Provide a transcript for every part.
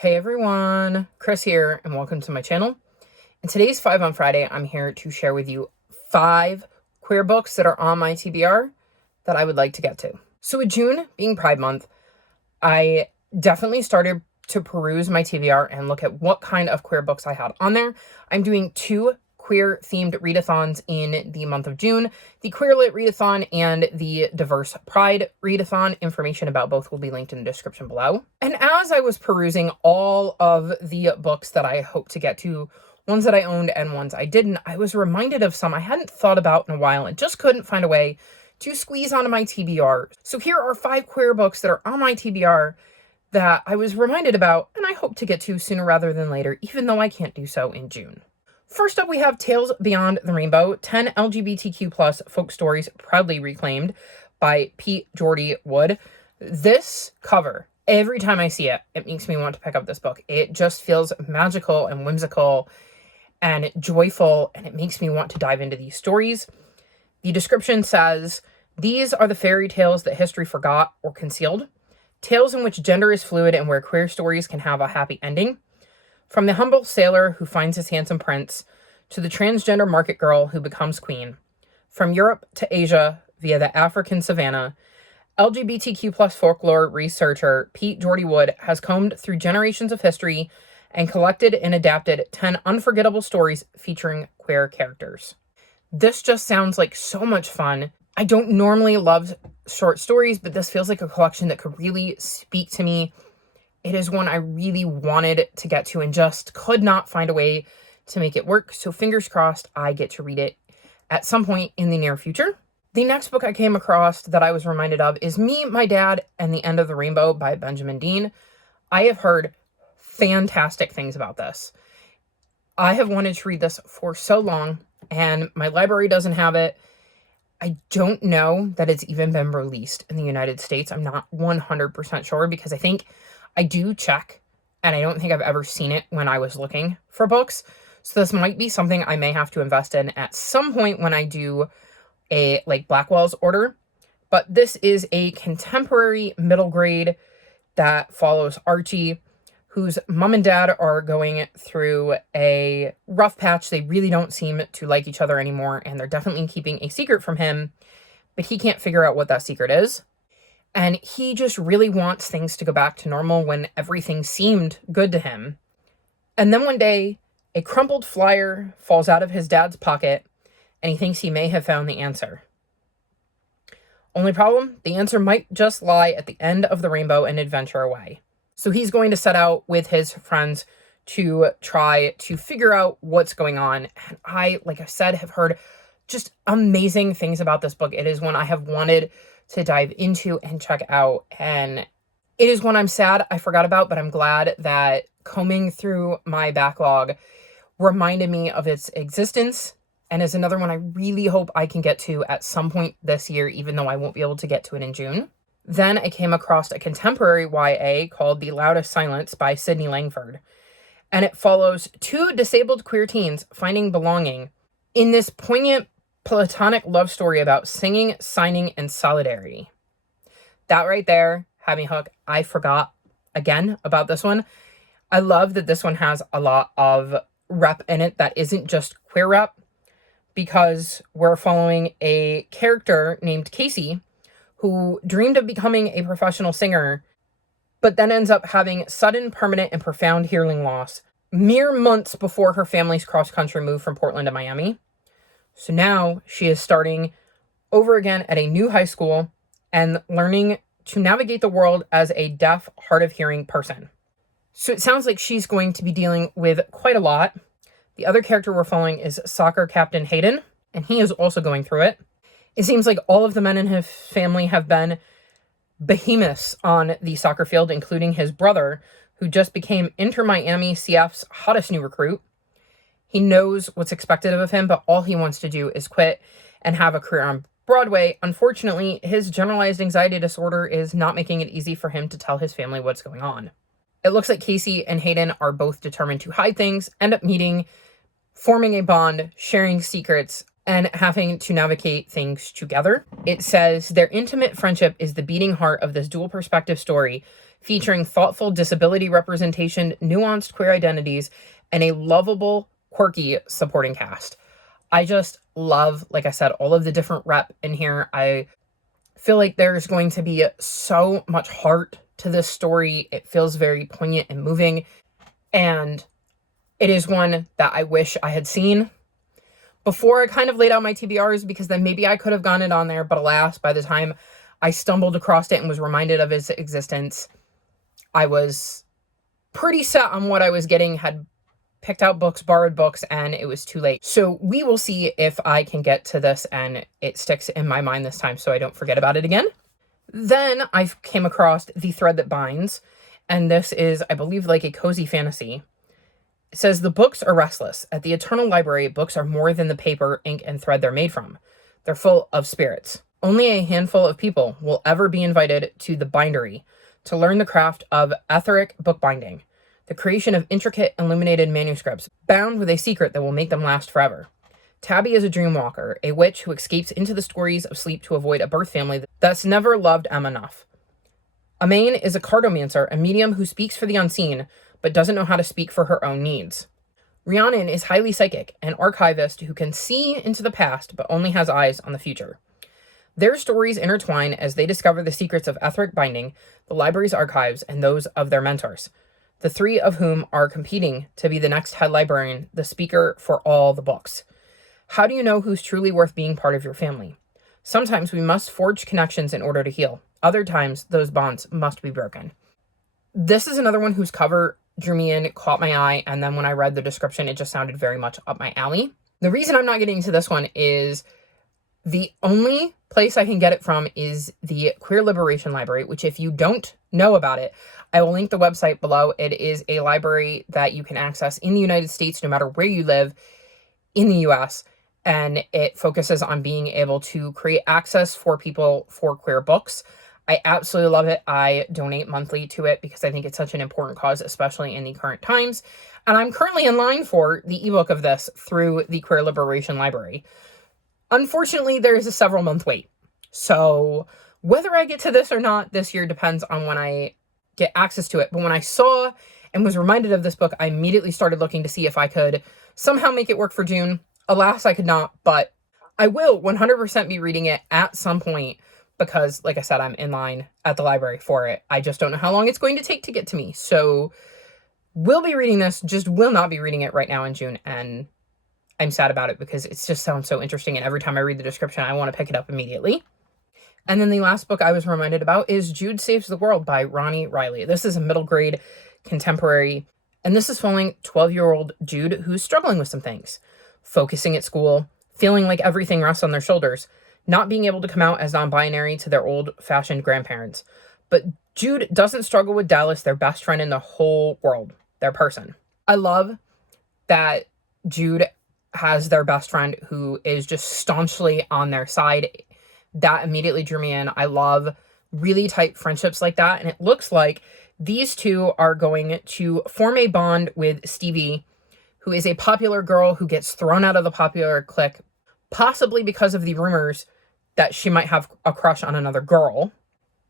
Hey everyone, Chris here, and welcome to my channel. In today's 5 on Friday, I'm here to share with you 5 queer books that are on my TBR that I would like to get to. So with June being Pride Month, I definitely started to peruse my TBR and look at what kind of queer books I had on there. I'm doing 2 queer themed readathons in the month of June, the Queer Lit Readathon and the Diverse Pride Readathon. Information about both will be linked in the description below. And as I was perusing all of the books that I hope to get to, ones that I owned and ones I didn't, I was reminded of some I hadn't thought about in a while and just couldn't find a way to squeeze onto my TBR. So here are 5 queer books that are on my TBR that I was reminded about and I hope to get to sooner rather than later, even though I can't do so in June. First up, we have Tales Beyond the Rainbow, 10 LGBTQ+ folk stories proudly reclaimed by Pete Jordy Wood. This cover, every time I see it, it makes me want to pick up this book. It just feels magical and whimsical and joyful, and it makes me want to dive into these stories. The description says, "These are the fairy tales that history forgot or concealed. Tales in which gender is fluid and where queer stories can have a happy ending. From the humble sailor who finds his handsome prince, to the transgender market girl who becomes queen. From Europe to Asia via the African savannah, LGBTQ+ folklore researcher Pete Jordy Wood has combed through generations of history and collected and adapted 10 unforgettable stories featuring queer characters." This just sounds like so much fun. I don't normally love short stories, but this feels like a collection that could really speak to me. It is one I really wanted to get to and just could not find a way to make it work. So fingers crossed I get to read it at some point in the near future. The next book I came across that I was reminded of is Me, My Dad, and the End of the Rainbow by Benjamin Dean. I have heard fantastic things about this. I have wanted to read this for so long and my library doesn't have it. I don't know that it's even been released in the United States. I'm not 100% sure because I think I do check, and I don't think I've ever seen it when I was looking for books. So this might be something I may have to invest in at some point when I do a Blackwell's order. But this is a contemporary middle grade that follows Archie, whose mom and dad are going through a rough patch. They really don't seem to like each other anymore, and they're definitely keeping a secret from him, but he can't figure out what that secret is. And he just really wants things to go back to normal when everything seemed good to him. And then one day, a crumpled flyer falls out of his dad's pocket, and he thinks he may have found the answer. Only problem, the answer might just lie at the end of the rainbow and adventure away. So he's going to set out with his friends to try to figure out what's going on. And I, like I said, have heard just amazing things about this book. It is one I have wanted to dive into and check out. And it is one I'm sad I forgot about, but I'm glad that combing through my backlog reminded me of its existence, and is another one I really hope I can get to at some point this year, even though I won't be able to get to it in June. Then I came across a contemporary YA called The Loudest Silence by Sydney Langford. And it follows 2 disabled queer teens finding belonging in this poignant platonic love story about singing, signing, and solidarity. That right there had me hooked. I forgot again about this one. I love that this one has a lot of rep in it that isn't just queer rep, because we're following a character named Casey who dreamed of becoming a professional singer, but then ends up having sudden, permanent, and profound hearing loss mere months before her family's cross-country move from Portland to Miami. So now she is starting over again at a new high school and learning to navigate the world as a deaf, hard of hearing person. So it sounds like she's going to be dealing with quite a lot. The other character we're following is soccer captain Hayden, and he is also going through it. It seems like all of the men in his family have been behemoths on the soccer field, including his brother, who just became Inter Miami CF's hottest new recruit. He knows what's expected of him, but all he wants to do is quit and have a career on Broadway. Unfortunately, his generalized anxiety disorder is not making it easy for him to tell his family what's going on. It looks like Casey and Hayden are both determined to hide things, end up meeting, forming a bond, sharing secrets, and having to navigate things together. It says their intimate friendship is the beating heart of this dual perspective story, featuring thoughtful disability representation, nuanced queer identities, and a lovable, quirky supporting cast. I just love, like I said, all of the different rep in here. I feel like there's going to be so much heart to this story. It feels very poignant and moving, and it is one that I wish I had seen before I kind of laid out my TBRs, because then maybe I could have gotten it on there, but alas, by the time I stumbled across it and was reminded of its existence, I was pretty set on what I was getting, had picked out books, borrowed books, and it was too late. So we will see if I can get to this and it sticks in my mind this time so I don't forget about it again. Then I came across The Thread That Binds, and this is, I believe, like a cozy fantasy. It says, the books are restless. At the Eternal Library, books are more than the paper, ink, and thread they're made from. They're full of spirits. Only a handful of people will ever be invited to the bindery to learn the craft of etheric bookbinding, the creation of intricate illuminated manuscripts bound with a secret that will make them last forever. Tabby is a dreamwalker, a witch who escapes into the stories of sleep to avoid a birth family that's never loved Em enough. Amain is a cartomancer, a medium who speaks for the unseen, but doesn't know how to speak for her own needs. Rhiannon is highly psychic, an archivist who can see into the past, but only has eyes on the future. Their stories intertwine as they discover the secrets of etheric binding, the library's archives, and those of their mentors, the three of whom are competing to be the next head librarian, the speaker for all the books. How do you know who's truly worth being part of your family? Sometimes we must forge connections in order to heal. Other times, those bonds must be broken. This is another one whose cover drew me in, caught my eye, and then when I read the description, it just sounded very much up my alley. The reason I'm not getting to this one is the only place I can get it from is the Queer Liberation Library, which, if you don't know about it, I will link the website below. It is a library that you can access in the United States, no matter where you live in the US, and it focuses on being able to create access for people for queer books. I absolutely love it. I donate monthly to it because I think it's such an important cause, especially in the current times. And I'm currently in line for the ebook of this through the Queer Liberation Library. Unfortunately, there is a several-month wait. So whether I get to this or not this year depends on when I get access to it. But when I saw and was reminded of this book, I immediately started looking to see if I could somehow make it work for June. Alas, I could not, but I will 100% be reading it at some point because, like I said, I'm in line at the library for it. I just don't know how long it's going to take to get to me. So we'll be reading this, just will not be reading it right now in June, and I'm sad about it because it just sounds so interesting, and every time I read the description, I want to pick it up immediately. And then the last book I was reminded about is Jude Saves the World by Ronnie Riley. This is a middle grade contemporary, and this is following 12-year-old Jude who's struggling with some things. Focusing at school, feeling like everything rests on their shoulders, not being able to come out as non-binary to their old-fashioned grandparents. But Jude doesn't struggle with Dallas, their best friend in the whole world, their person. I love that Jude has their best friend who is just staunchly on their side. That immediately drew me in. I love really tight friendships like that. And it looks like these two are going to form a bond with Stevie, who is a popular girl who gets thrown out of the popular clique, possibly because of the rumors that she might have a crush on another girl.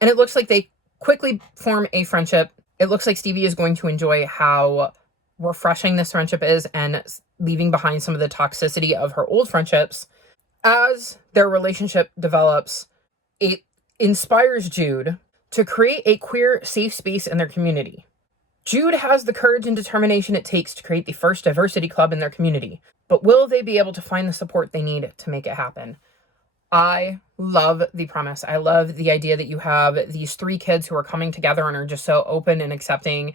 And it looks like they quickly form a friendship. It looks like Stevie is going to enjoy how refreshing this friendship is and leaving behind some of the toxicity of her old friendships. As their relationship develops, it inspires Jude to create a queer safe space in their community. Jude has the courage and determination it takes to create the first diversity club in their community, but will they be able to find the support they need to make it happen? I love the premise. I love the idea that you have these three kids who are coming together and are just so open and accepting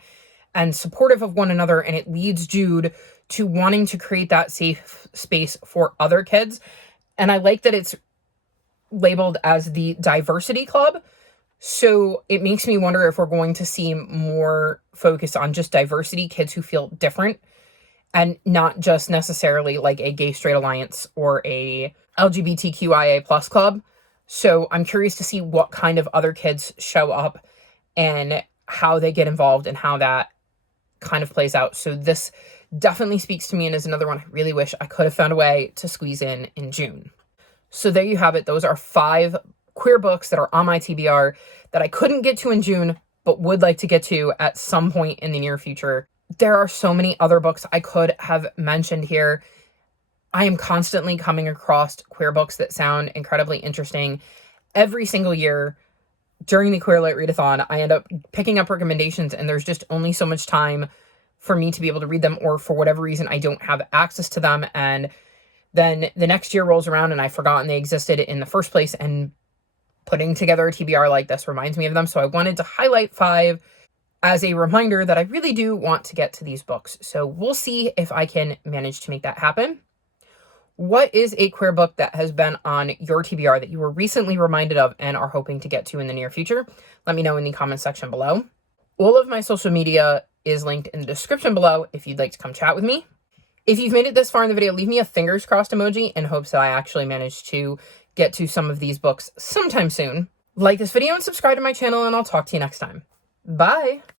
and supportive of one another, and it leads Jude to wanting to create that safe space for other kids. And I like that it's labeled as the diversity club. So it makes me wonder if we're going to see more focus on just diversity, kids who feel different, and not just necessarily like a gay straight alliance or a LGBTQIA plus club. So I'm curious to see what kind of other kids show up and how they get involved and how that kind of plays out. So this definitely speaks to me and is another one I really wish I could have found a way to squeeze in June. So there you have it. Those are 5 queer books that are on my TBR that I couldn't get to in June, but would like to get to at some point in the near future. There are so many other books I could have mentioned here. I am constantly coming across queer books that sound incredibly interesting. Every single year during the Queer Lit Readathon, I end up picking up recommendations, and there's just only so much time for me to be able to read them, or for whatever reason, I don't have access to them. And then the next year rolls around and I've forgotten they existed in the first place, and putting together a TBR like this reminds me of them. So I wanted to highlight 5 as a reminder that I really do want to get to these books. So we'll see if I can manage to make that happen. What is a queer book that has been on your TBR that you were recently reminded of and are hoping to get to in the near future? Let me know in the comment section below. All of my social media is linked in the description below if you'd like to come chat with me. If you've made it this far in the video, leave me a fingers crossed emoji in hopes that I actually manage to get to some of these books sometime soon. Like this video and subscribe to my channel, and I'll talk to you next time. Bye!